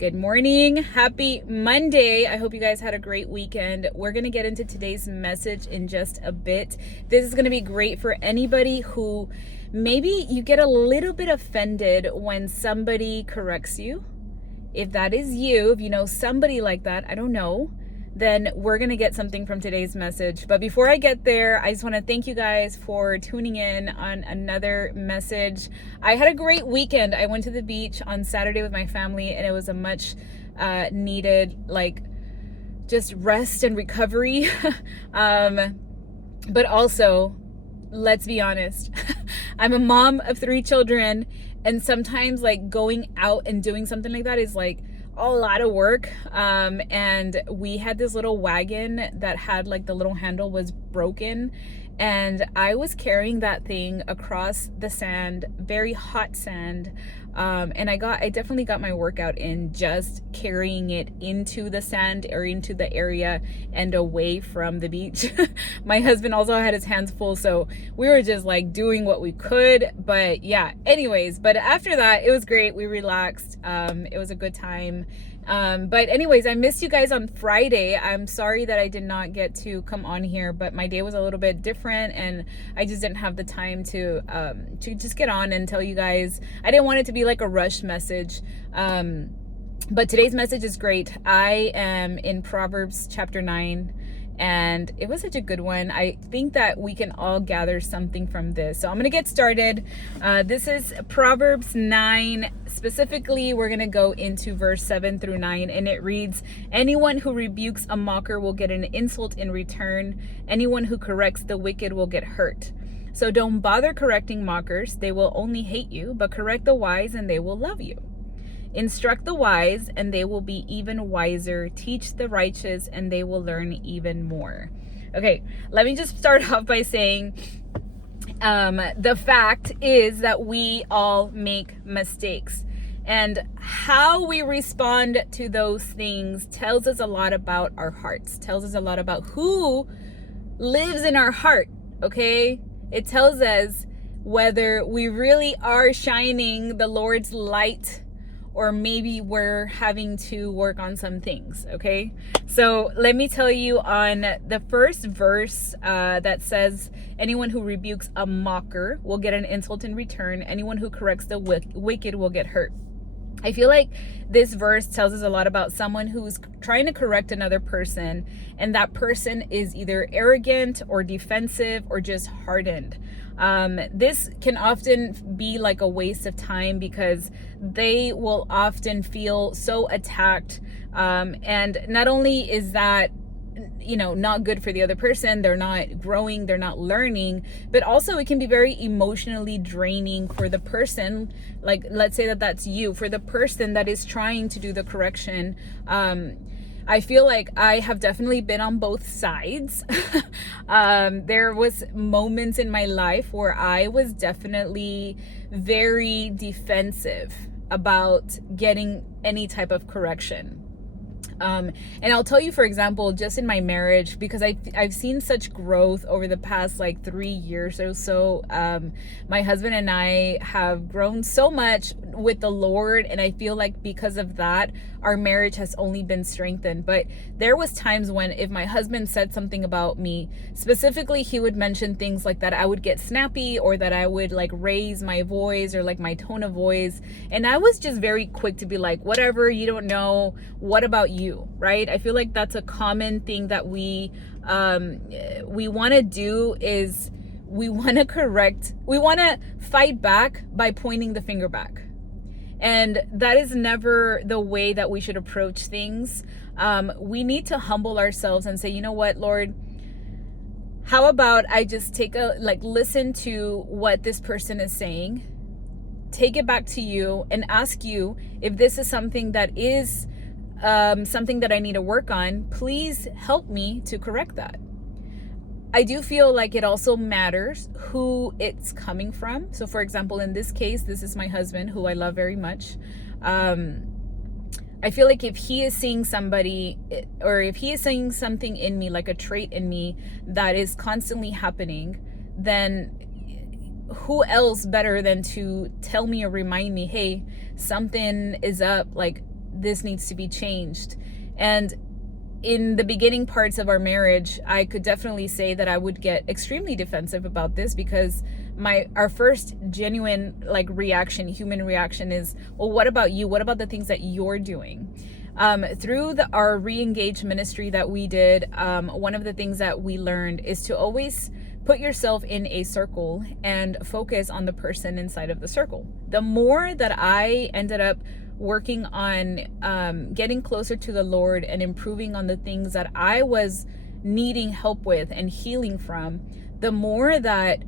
Good morning. Happy Monday. I hope you guys had a great weekend. We're going to get into today's message in just a bit. This is going to be great for anybody who maybe you get a little bit offended when somebody corrects you. If that is you, if you know somebody like that, I don't know, then we're going to get something from today's message. But before I get there, I just want to thank you guys for tuning in on another message. I had a great weekend. I went to the beach on Saturday with my family, and it was a much needed, just rest and recovery. But also, let's be honest, I'm a mom of 3 children, and sometimes going out and doing something like that is a lot of work. And we had this little wagon that had the little handle was broken, and I was carrying that thing across the sand, very hot sand. And I definitely got my workout in just carrying it into the sand or into the area and away from the beach. My husband also had his hands full, so we were just doing what we could. But yeah, anyways, but after that, it was great. We relaxed. It was a good time. But anyways, I missed you guys on Friday. I'm sorry that I did not get to come on here, but my day was a little bit different and I just didn't have the time to just get on and tell you guys. I didn't want it to be a rushed message. But today's message is great. I am in Proverbs chapter 9. And it was such a good one. I think that we can all gather something from this. So I'm going to get started. This is Proverbs 9. Specifically, we're going to go into verse 7 through 9. And it reads, "Anyone who rebukes a mocker will get an insult in return. Anyone who corrects the wicked will get hurt. So don't bother correcting mockers. They will only hate you. But correct the wise and they will love you. Instruct the wise, and they will be even wiser. Teach the righteous, and they will learn even more." Okay, let me just start off by saying the fact is that we all make mistakes. And how we respond to those things tells us a lot about our hearts, tells us a lot about who lives in our heart, okay? It tells us whether we really are shining the Lord's light, or maybe we're having to work on some things, okay? So let me tell you on the first verse that says, "Anyone who rebukes a mocker will get an insult in return. Anyone who corrects the wicked will get hurt." I feel like this verse tells us a lot about someone who's trying to correct another person, and that person is either arrogant or defensive or just hardened. This can often be a waste of time because they will often feel so attacked. And not only is that not good for the other person, they're not growing, they're not learning, but also it can be very emotionally draining for the person. Let's say that's you, for the person that is trying to do the correction. I feel like I have definitely been on both sides. There was moments in my life where I was definitely very defensive about getting any type of correction. And I'll tell you, for example, just in my marriage, because I've seen such growth over the past 3 years or so. My husband and I have grown so much with the Lord, and I feel like because of that, our marriage has only been strengthened. But there was times when if my husband said something about me, specifically, he would mention things like that I would get snappy, or that I would raise my voice, or my tone of voice. And I was just very quick to be whatever, you don't know, what about you, right? I feel like that's a common thing that we want to do, is we want to correct, we want to fight back by pointing the finger back. And that is never the way that we should approach things. We need to humble ourselves and say, you know what, Lord, how about I just take listen to what this person is saying, take it back to you, and ask you if this is something that is something that I need to work on. Please help me to correct that. I do feel like it also matters who it's coming from. So for example, in this case, this is my husband, who I love very much. I feel like if he is seeing somebody, or if he is seeing something in me, like a trait in me that is constantly happening, then who else better than to tell me or remind me, hey, something is up, this needs to be changed. And in the beginning parts of our marriage, I could definitely say that I would get extremely defensive about this, because our first genuine reaction, human reaction, is, well, what about you? What about the things that you're doing? Through our re-engage ministry that we did, one of the things that we learned is to always put yourself in a circle and focus on the person inside of the circle. The more that I ended up working on getting closer to the Lord and improving on the things that I was needing help with and healing from, the more that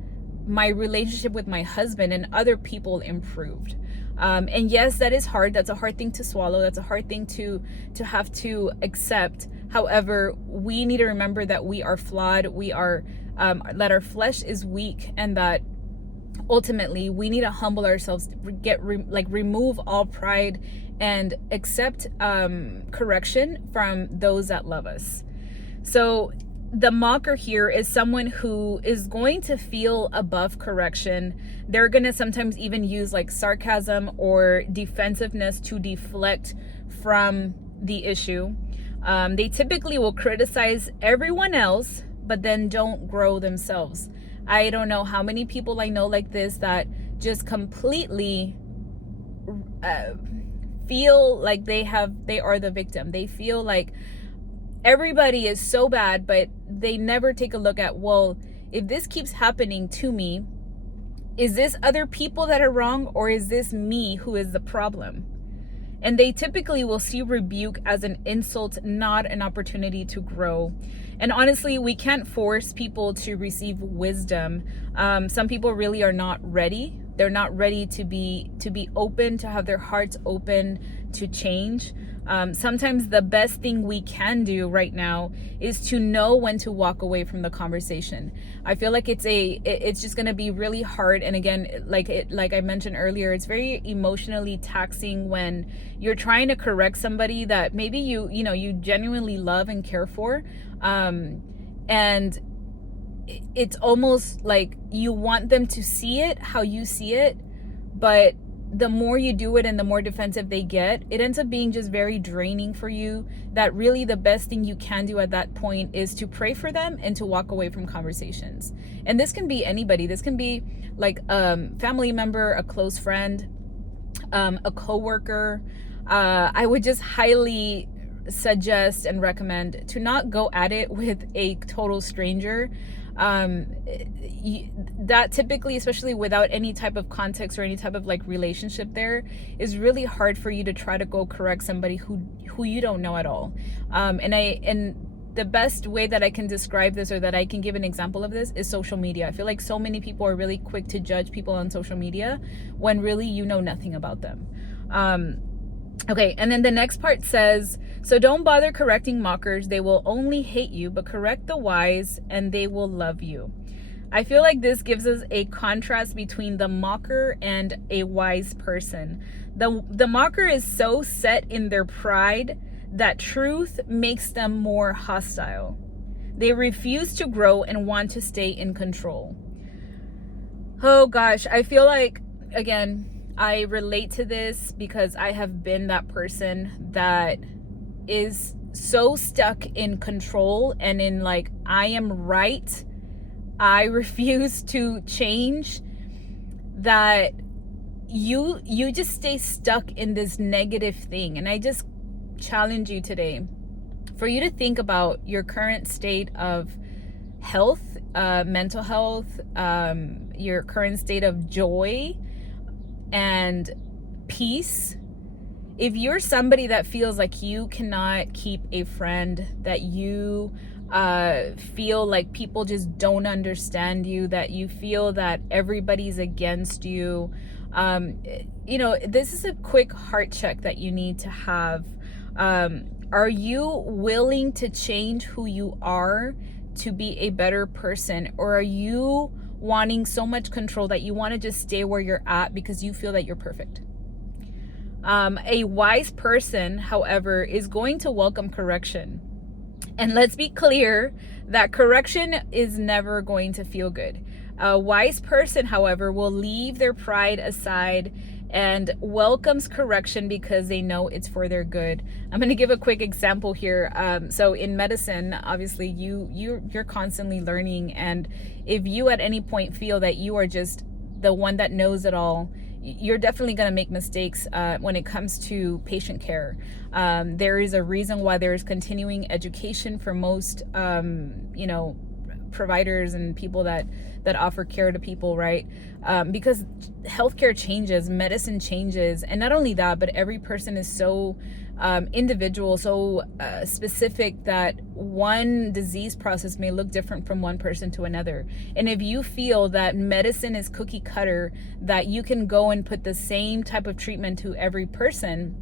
my relationship with my husband and other people improved. And yes, that is hard. That's a hard thing to swallow. That's a hard thing to have to accept. However, we need to remember that we are flawed. We are that our flesh is weak, and that ultimately we need to humble ourselves, remove all pride, and accept correction from those that love us. So the mocker here is someone who is going to feel above correction. They're going to sometimes even use sarcasm or defensiveness to deflect from the issue. They typically will criticize everyone else, but then don't grow themselves. I don't know how many people I know like this, that just completely feel like they are the victim. They feel like everybody is so bad, but they never take a look at, well, if this keeps happening to me, is this other people that are wrong, or is this me who is the problem? And they typically will see rebuke as an insult, not an opportunity to grow. And honestly, we can't force people to receive wisdom. Some people really are not ready. They're not ready to be open, to have their hearts open to change. Sometimes the best thing we can do right now is to know when to walk away from the conversation. I feel like it's just going to be really hard. And again, like I mentioned earlier, it's very emotionally taxing when you're trying to correct somebody that maybe you genuinely love and care for. And it's almost like you want them to see it how you see it, but the more you do it and the more defensive they get, it ends up being just very draining for you. That really the best thing you can do at that point is to pray for them and to walk away from conversations. And this can be anybody. This can be like a family member, a close friend, a coworker. I would just highly suggest and recommend to not go at it with a total stranger. That typically, especially without any type of context or any type of relationship there, is really hard for you to try to go correct somebody who you don't know at all. And the best way that I can describe this, or that I can give an example of this, is social media. I feel like so many people are really quick to judge people on social media when really you know nothing about them. Okay, and then the next part says, so don't bother correcting mockers. They will only hate you, but correct the wise and they will love you. I feel like this gives us a contrast between the mocker and a wise person. The mocker is so set in their pride that truth makes them more hostile. They refuse to grow and want to stay in control. Oh gosh, I feel like, again, I relate to this because I have been that person that is so stuck in control and in I am right, I refuse to change, that you just stay stuck in this negative thing. And I just challenge you today for you to think about your current state of health, mental health, your current state of joy and peace. If you're somebody that feels like you cannot keep a friend, that you feel like people just don't understand you, that you feel that everybody's against you, this is a quick heart check that you need to have. Are you willing to change who you are to be a better person? Or are you wanting so much control that you want to just stay where you're at because you feel that you're perfect? A wise person, however, is going to welcome correction. And let's be clear that correction is never going to feel good. A wise person, however, will leave their pride aside and welcomes correction because they know it's for their good. I'm going to give a quick example here. So in medicine, obviously you're constantly learning, and if you at any point feel that you are just the one that knows it all, you're definitely going to make mistakes when it comes to patient care. There is a reason why there is continuing education for most providers and people that offer care to people, right? Because healthcare changes, medicine changes, and not only that, but every person is so individual, so specific, that one disease process may look different from one person to another. And if you feel that medicine is cookie cutter, that you can go and put the same type of treatment to every person,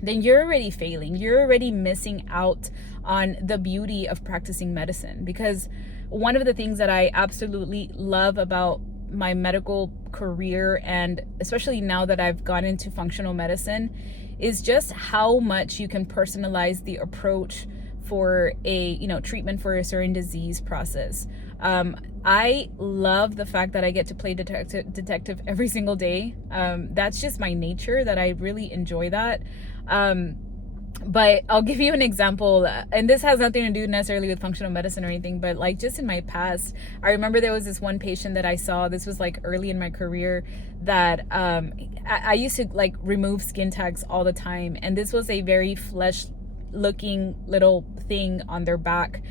then you're already failing. You're already missing out on the beauty of practicing medicine. Because one of the things that I absolutely love about my medical career, and especially now that I've gone into functional medicine, is just how much you can personalize the approach for a treatment for a certain disease process. I love the fact that I get to play detective every single day. That's just my nature, that I really enjoy that. But I'll give you an example, and this has nothing to do necessarily with functional medicine or anything, but like just in my past, I remember there was this one patient that I saw. This was like early in my career, that I used to like remove skin tags all the time, and this was a very flesh looking little thing on their back.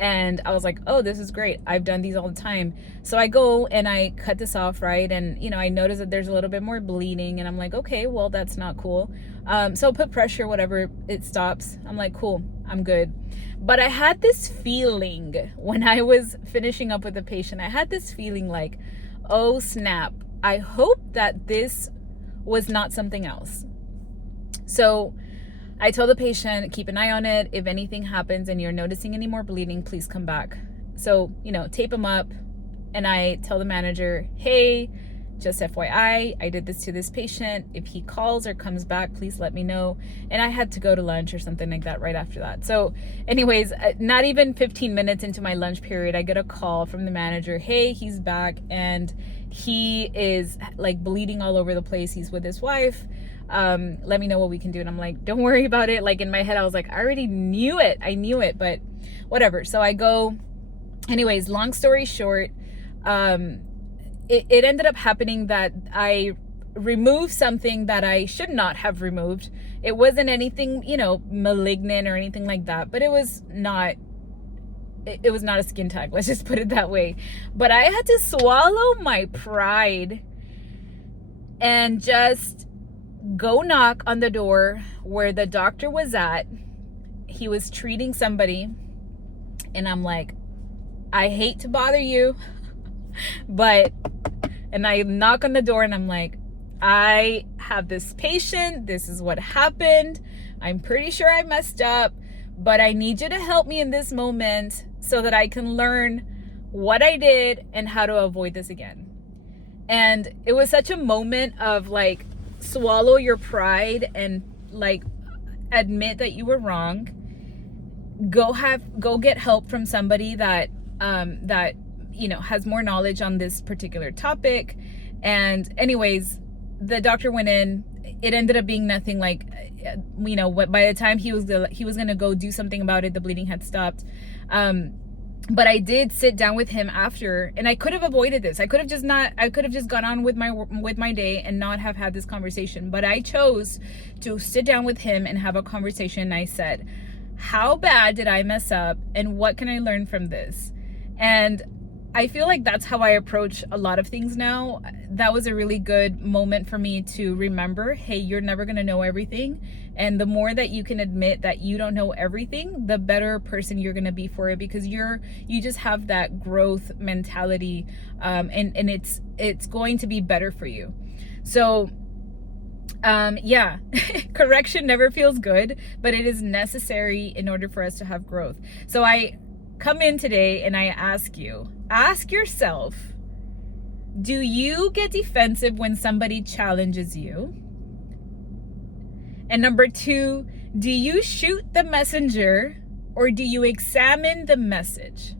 And I was like, oh, this is great. I've done these all the time. So I go and I cut this off, right? And, I notice that there's a little bit more bleeding. And I'm like, okay, well, that's not cool. So I'll put pressure, whatever, it stops. I'm like, cool, I'm good. But I had this feeling when I was finishing up with the patient, I had this feeling like, oh, snap. I hope that this was not something else. So I told the patient, keep an eye on it. If anything happens and you're noticing any more bleeding, please come back. So, tape them up. And I tell the manager, hey, just FYI, I did this to this patient. If he calls or comes back, please let me know. And I had to go to lunch or something like that right after that. So anyways, not even 15 minutes into my lunch period, I get a call from the manager. Hey, he's back and he is like bleeding all over the place. He's with his wife. Let me know what we can do. And I'm like, don't worry about it. Like in my head, I was like, I already knew it. I knew it, but whatever. So I go, anyways, long story short, it ended up happening that I removed something that I should not have removed. It wasn't anything, malignant or anything like that, but it was not a skin tag. Let's just put it that way. But I had to swallow my pride and just go knock on the door where the doctor was at. He was treating somebody, and I'm like, I hate to bother you, and I knock on the door and I'm like, I have this patient, this is what happened, I'm pretty sure I messed up, but I need you to help me in this moment so that I can learn what I did and how to avoid this again. And it was such a moment of like, swallow your pride and like admit that you were wrong. Go get help from somebody that has more knowledge on this particular topic. And anyways, the doctor went in. It ended up being nothing. Like, by the time he was gonna go do something about it, the bleeding had stopped. But I did sit down with him after, and I could have avoided this. I could have just gone on with my day and not have had this conversation. But I chose to sit down with him and have a conversation. And I said, how bad did I mess up, and what can I learn from this? And I feel like that's how I approach a lot of things now. That was a really good moment for me to remember, hey, you're never going to know everything. And the more that you can admit that you don't know everything, the better person you're going to be for it, because you just have that growth mentality, and it's going to be better for you. So correction never feels good, but it is necessary in order for us to have growth. So I come in today and I ask yourself, do you get defensive when somebody challenges you? And number 2, do you shoot the messenger or do you examine the message?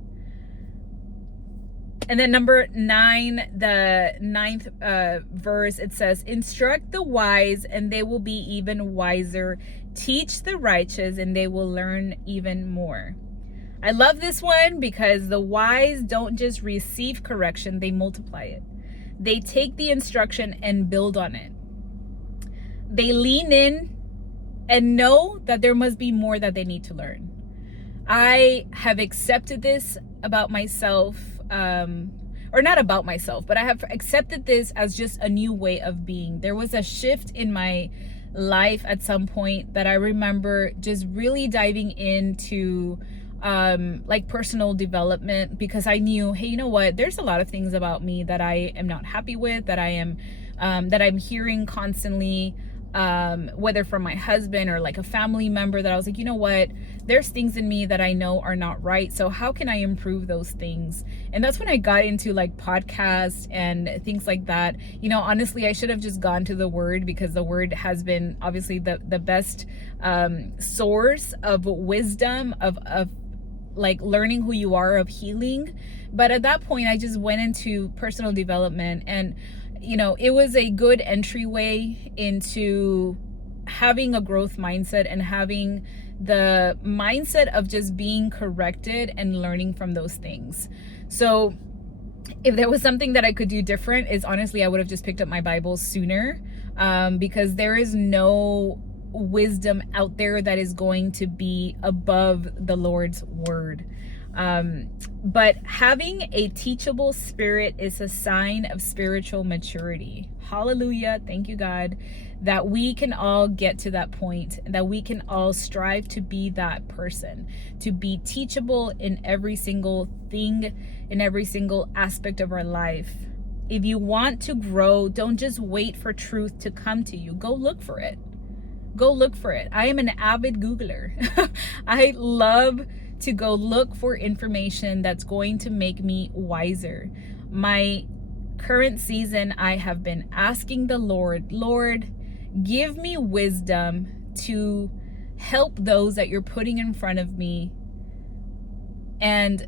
And then number 9, the 9th verse, it says, instruct the wise and they will be even wiser. Teach the righteous and they will learn even more. I love this one because the wise don't just receive correction, they multiply it. They take the instruction and build on it. They lean in and know that there must be more that they need to learn. I have accepted this about myself, or not about myself, but I have accepted this as just a new way of being. There was a shift in my life at some point that I remember just really diving into like personal development, because I knew, hey, you know what, there's a lot of things about me that I am not happy with, that I'm hearing constantly, whether from my husband or like a family member, that I was like, you know what, there's things in me that I know are not right, so how can I improve those things? And that's when I got into like podcasts and things like that. You know, honestly, I should have just gone to the word, because the word has been obviously the best source of wisdom, of like learning who you are, of healing. But at that point, I just went into personal development, and you know, it was a good entryway into having a growth mindset and having the mindset of just being corrected and learning from those things. So if there was something that I could do different, is honestly, I would have just picked up my Bible sooner, because there is no wisdom out there that is going to be above the Lord's word. But having a teachable spirit is a sign of spiritual maturity. Hallelujah. Thank you, God, that we can all get to that point, that we can all strive to be that person, to be teachable in every single thing, in every single aspect of our life. If you want to grow, don't just wait for truth to come to you. Go look for it. Go look for it. I am an avid Googler. I love to go look for information that's going to make me wiser. My current season, I have been asking the Lord, Lord, give me wisdom to help those that you're putting in front of me, and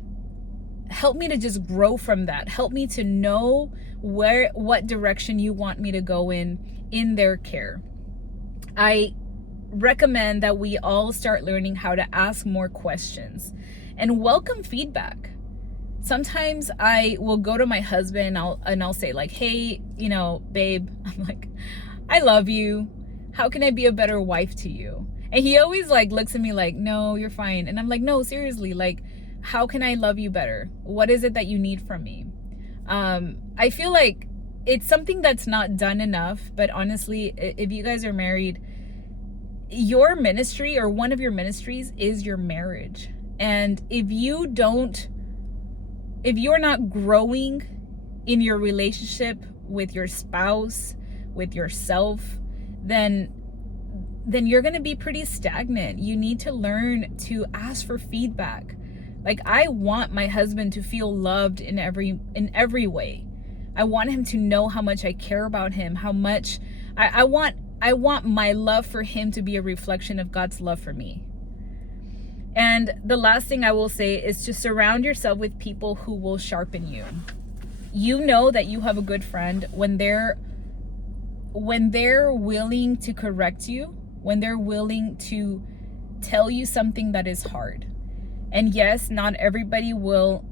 help me to just grow from that. Help me to know what direction you want me to go in their care. I recommend that we all start learning how to ask more questions and welcome feedback. Sometimes I will go to my husband and I'll say like, hey, you know, babe, I'm like, I love you. How can I be a better wife to you? And he always like looks at me like, no, you're fine. And I'm like, no, seriously, like, how can I love you better? What is it that you need from me? I feel like it's something that's not done enough, but honestly, if you guys are married, your ministry or one of your ministries is your marriage. And if you're not growing in your relationship with your spouse, with yourself, then you're going to be pretty stagnant. You need to learn to ask for feedback. Like, I want my husband to feel loved in every way. I want him to know how much I care about him, how much I want my love for him to be a reflection of God's love for me. And the last thing I will say is to surround yourself with people who will sharpen you. You know that you have a good friend when they're willing to correct you, when they're willing to tell you something that is hard. And yes, not everybody will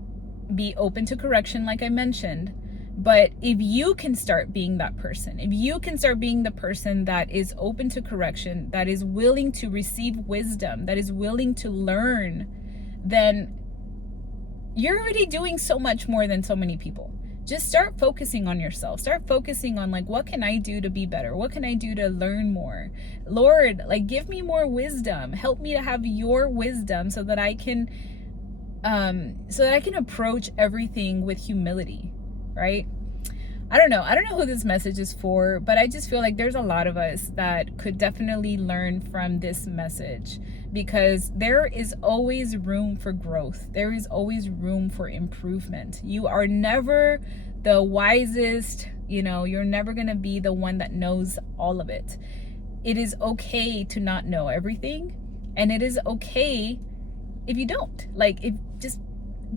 be open to correction, like I mentioned. But if you can start being that person, if you can start being the person that is open to correction, that is willing to receive wisdom, that is willing to learn, then you're already doing so much more than so many people. Just start focusing on yourself. Start focusing on like, what can I do to be better? What can I do to learn more? Lord, like, give me more wisdom. Help me to have your wisdom so that I can approach everything with humility. Right? I don't know who this message is for, but I just feel like there's a lot of us that could definitely learn from this message, because there is always room for growth. There is always room for improvement. You are never the wisest, you're never going to be the one that knows all of it. It is okay to not know everything, and it is okay if you don't. Just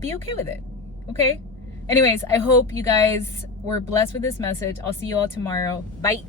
be okay with it. Okay? Anyways, I hope you guys were blessed with this message. I'll see you all tomorrow. Bye.